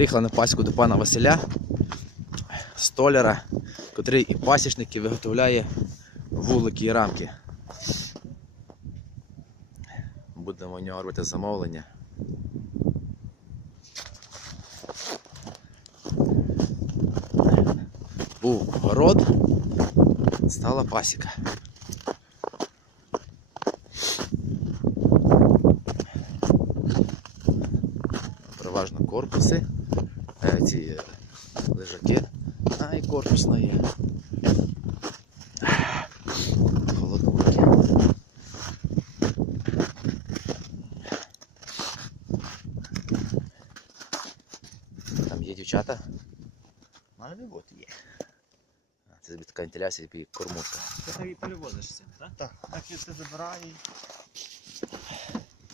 Приїхали на пасіку до пана Василя, столяра, котрий і пасічник, і виготовляє вулики і рамки. Будемо у нього робити замовлення. Був город, стала пасіка. Переважно корпуси, ці е, лежаки, а і корпусна є. Холодненьке. Там є дівчата. Має би бути є. Це тобі така вентиляція, тобі кормушка. Ти так і перевозишся, так? Так, так і ти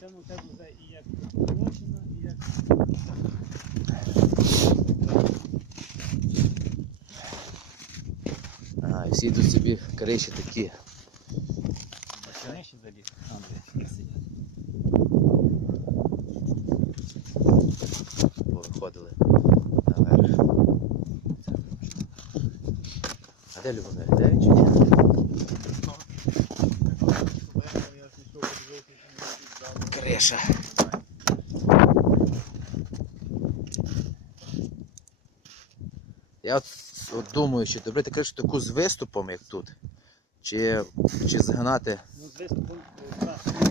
забирає. Це тебе вже і як прочина, і як. А, і всі йдуть собі криші такі. Ще заліз. Там де сидять. повиходили наверх. А де Любомир? Де він чи ні? Криша. Я от, от думаю, чи добрити кришу таку з виступом, як тут, чи, чи згнати. Ну, з виступом, У не забігай.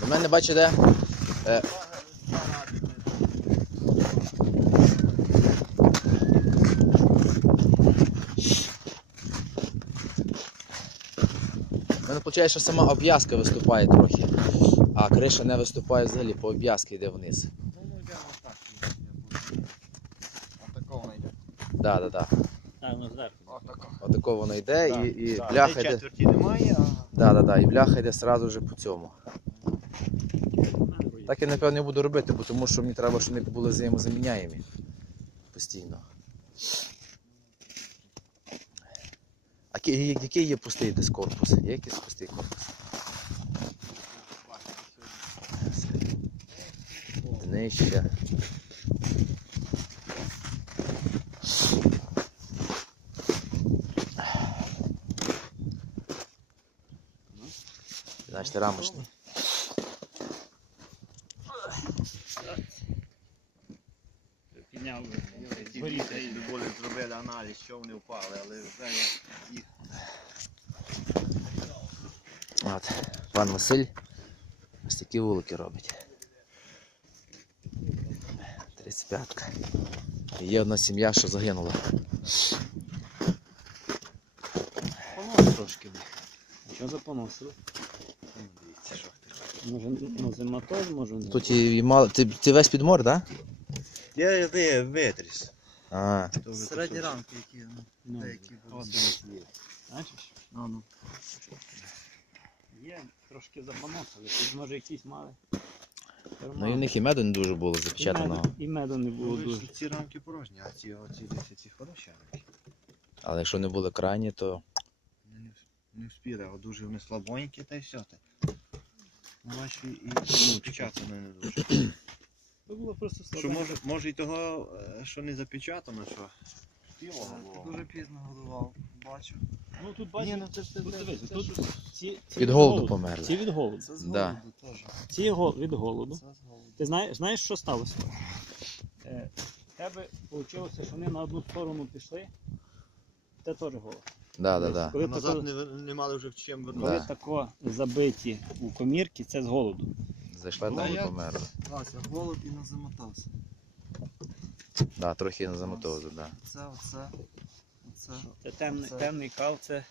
До мене бачу, де. Е, У мене виходить, що сама обв'язка виступає трохи, а криша не виступає взагалі, по обв'язки йде вниз. Отакого не йде. Да, да, да. Так, ну зверху. Отако. Отако воно йде і, і Так, бляха йде. четверті немає, а Да, да, да, і бляха йде одразу вже по цьому. Так я напевно не буду робити, бо тому що мені треба, щоб вони були взаємозаміняємі постійно. А який є пустий десь корпус? Є якийсь пустий корпус? Днище. Значить, рамочний. Підняв. ті Горіти. дітей були зробили аналіз, що вони впали, але вже я їх От, пан Василь ось такі вулики робить. 35-ка. Є одна сім'я, що загинула. Понос трошки. Що за поносили? дивіться, Може, ну, зима може не. Тут і, мало. Ти, ти весь підмор, так? Я де витріс. А, Середні рамки, які ну, Ну, деякі були. Бачиш? Ну, ну. Є, трошки запоносили. Тут може якісь мали. ну і в них і меду не дуже було і запечатаного. меду, і меду не було Ну, дуже. Ці рамки порожні, а ці оці десь ці хороші рамки. Але якщо не були крайні, то Не, не, не вспіли, а дуже вони слабонькі, та й все. Бачу, і ну, печатано не дуже. Це було просто Що слабо. може, може і того, е, що не запечатано, що спілого Ти було. Дуже пізно годував, бачу. Ну тут Ні, бачиш, ну це ж тут дивись, тут ці, ці від голоду померли. Ці від голоду. Це з Да. голоду теж. Ці го- від голоду. Це з голоду. Ти знаєш, знаєш, що сталося? Е, в тебе вийшло, що вони на одну сторону пішли. Це теж голод. Да, да, да. Коли, Назад тако, не, не мали вже в чим коли вернути. Да. тако забиті у комірки, це з голоду. Зайшла Ну, там і я- померла. Вася, голод і не замотався. Да, трохи на замотову, да. Це, оце, оце. Це темний, Це- темний кал, це.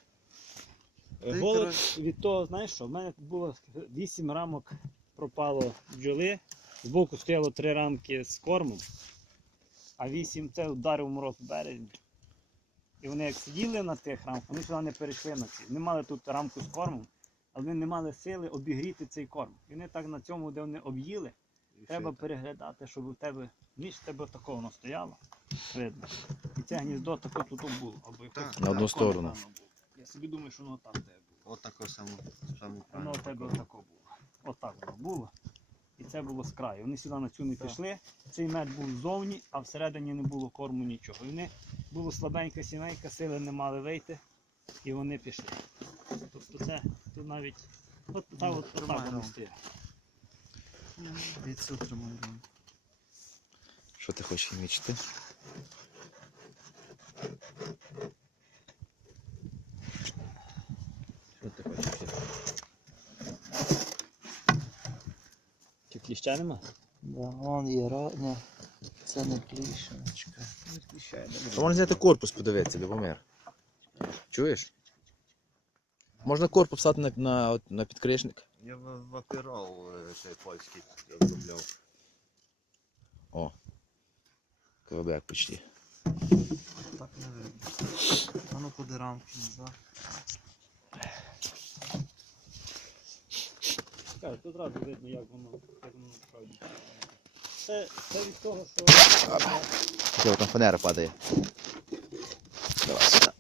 Ти, Голод від того, знаєш що? В мене тут було 8 рамок пропало бджоли, збоку стояло 3 рамки з кормом, а 8 це вдарив мороз в березні. І вони як сиділи на тих рамках, вони сюди не перейшли на ці. Вони мали тут рамку з кормом, але вони не мали сили обігріти цей корм. І вони так на цьому, де вони об'їли, треба переглядати, щоб у тебе ніж в тебе такого стояло. Видно. Це гніздо таке тут було. Якось Так. На одну сторону. Я собі думаю, що воно там тебе було. От таке саме, саме Воно у тебе отако було. Отак воно було. І це було з краю. Вони сюди на цю не Так. пішли. Цей мед був ззовні, а всередині не було корму нічого. І вони було слабенька сімейка, сили не мали вийти, і вони пішли. Тобто це тут навіть от, та, от, отак воно стоїть. Від. Що ти хочеш мічити? Що ти хочеш? Чи кліща нема? Да, вон є. Ні, це не клішеночка. То можна зняти корпус, подивитися, Любомир. Чуєш? Можна корпус стати на, на, от- на підкришник. Я в- вапірал е, цей польський розробляв. О. КВБ почти. Так не видно. А ну куди рамки назад. Скажу, тут одразу видно, як воно, як воно насправді. Це, це від того, що Що там фанера падає. Давай сюди.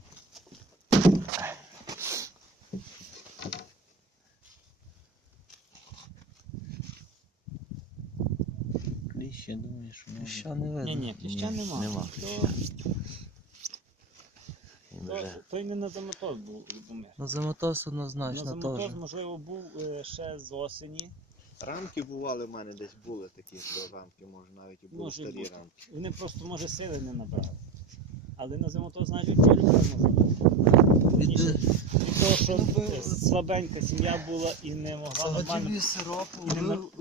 Кліщ, я думаю, що. Ще не видно. Ні, ні, кліща нема. нема кліща. То, вже- то іменно заматоз був Любомир. Ну заматос На однозначно теж. можливо, був е, ще з осені. Рамки бували в мене десь були такі, що рамки, може навіть і були Може старі бути. рамки. Вони просто, може, сили не набрали. Але на заматоз, значить, бути. Від, Ніж- Від того, що Ну, е, слабенька сім'я була і не могла нормально. І не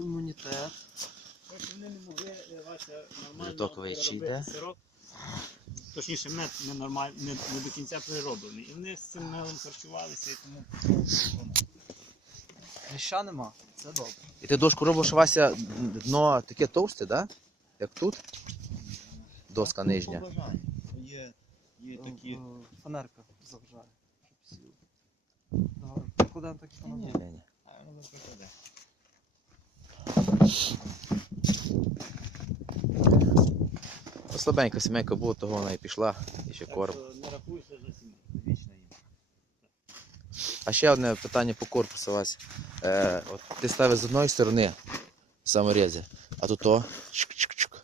імунітет. Тобто Вони не могли е, Вася, нормально йде? сироп. Точніше, мед не, нормаль... не, не до кінця перероблений. І вони з цим медом харчувалися і тому. Кліща нема. Це добре. І ти дошку робиш, Вася, дно таке товсте, да? Як тут? Доска нижня. По. Є, є такі. Е, Фанерка заважає. Давай, покладемо так і Ні, ні, ні. А, воно. Ну, Слабенька сімейка була, того вона і пішла, і ще корм. не рахуйся за сім'ю. Вічно їм. А ще одне питання по корпусу, Вась. Е, от ти ставиш з одної сторони саморези, а тут то чик-чик-чик.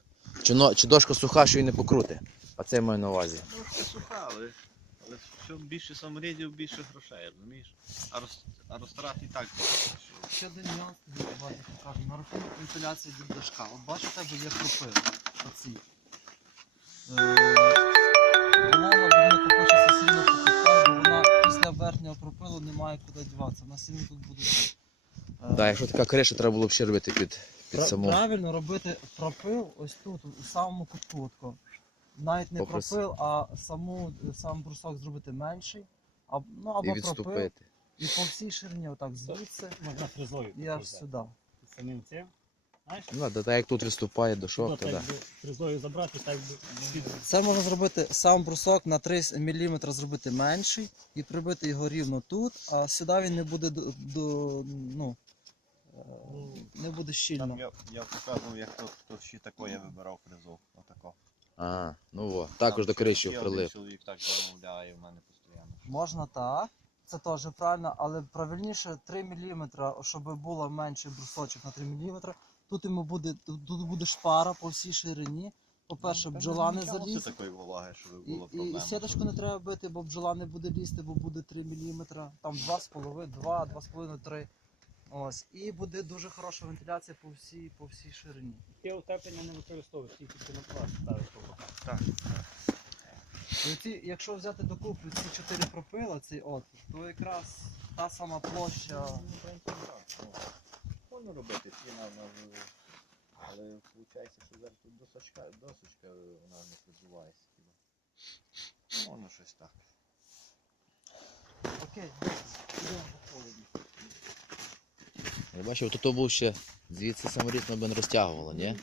Чи, но, чи дошка суха, що її не покрути? А це я маю на увазі. Трошки суха, але, але що більше саморізів, більше грошей, розумієш? А, роз, а розтрат і так більше. Ще один нюанс тобі давайте покажу. На рахунок вентиляції від дошка. От бачу, в тебе є кропиви. Оці. Волога від них хочеться сильно покупати, бо вона після верхнього пропилу не має куди діватися. Вона сильно тут буде. Е, Так, якщо така криша, треба було б ще робити під, під саму. Правильно робити пропил ось тут, у самому кутку. отко. Навіть не Попри пропил, а саму, сам брусок зробити менший. А, ну, або І пропил. відступити. І по всій ширині, отак звідси Можна фрезою. і аж сюди. Самим цим. Ну, да, так як тут виступає Туди то так да. фрезою забрати, так би Це можна зробити сам брусок на 3 мм зробити менший і прибити його рівно тут, а сюди він не буде до, до ну, е, не буде Там я, я показував, як тут, тут ще тако я вибирав фрезу. Отако. Ага, ну во. Також Там до криші ще один прилип. Чоловік так замовляє в мене постійно. Можна так, це теж правильно, але правильніше 3 мм, щоб було менший брусочок на 3 мм. Тут йому буде, тут буде шпара по всій ширині. По-перше, бджола не залізе. заліз. Це такої вологи, щоб було проблема. і сіточку не треба бити, бо бджола не буде лізти, бо буде 3 мм, там 2,5, 2, 2,5, 3. Ось. І буде дуже хороша вентиляція по всій, по всій ширині. Таке утеплення не використовують, тільки пінопласт ставиш по боках. Так. І ці, якщо взяти докупи ці 4 пропила, цей отвір, то якраз та сама площа. Можна робити ці на, на але виходить, що зараз тут досочка, досочка вона не призивається. хіба. Ну, Можна щось так. Я бачив, тут був ще звідси саморіз ми б не розтягувало, ні?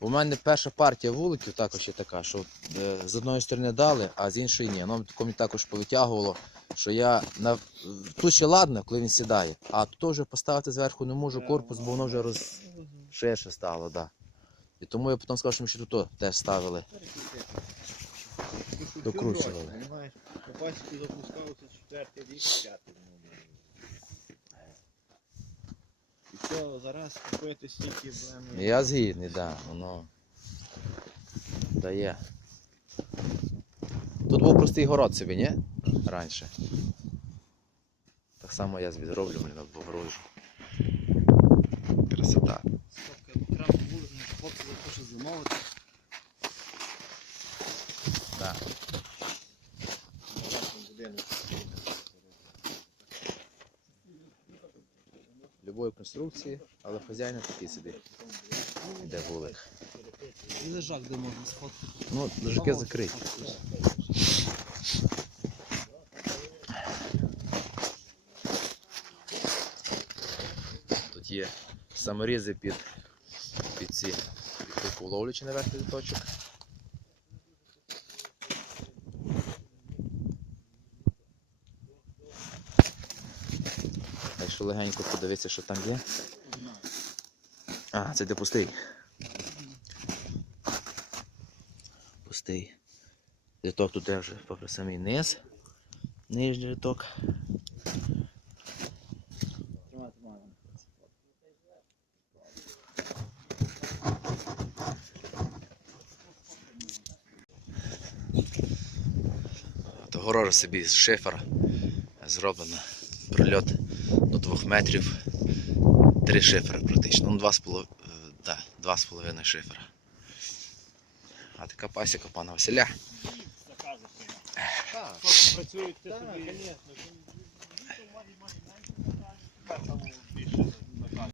У мене перша партія вуликів також є така, що е, з одної сторони дали, а з іншої ні. Воно мені також повитягувало, що я на тут ще ладно, коли він сідає, а тут вже поставити зверху не можу корпус, бо воно вже роз... ширше стало, да. І тому я потім сказав, що ми ще тут теж ставили. Докручували. Пасіку запускався четвертий рік, п'ятий. І все, зараз купити стільки блем. Я згідний, так, да, воно дає. Тут був простий город собі, ні? Раніше. Так само я зроблю, блін, обгорожу. Красота. Стопка окремо вулицю, хлопці захочуть замовити. Да. Любої конструкції, але хазяїн такий собі. Де вулик. І лежак, де можна сфоткати. Ну, лежаки закриті. Тут є саморізи під, під ці під типу ловлячі на верхній точок. Якщо легенько подивитися, що там є. А, це де пустий. Пустий. Ряток тут вже попри самий низ. Нижній ряток. Загорожу собі з шифер Зроблено прильот до 2 метрів. Три шифери практично. Ну, два з полов... да, два з половиною шифера. А така пасіка пана Василя. Працюють.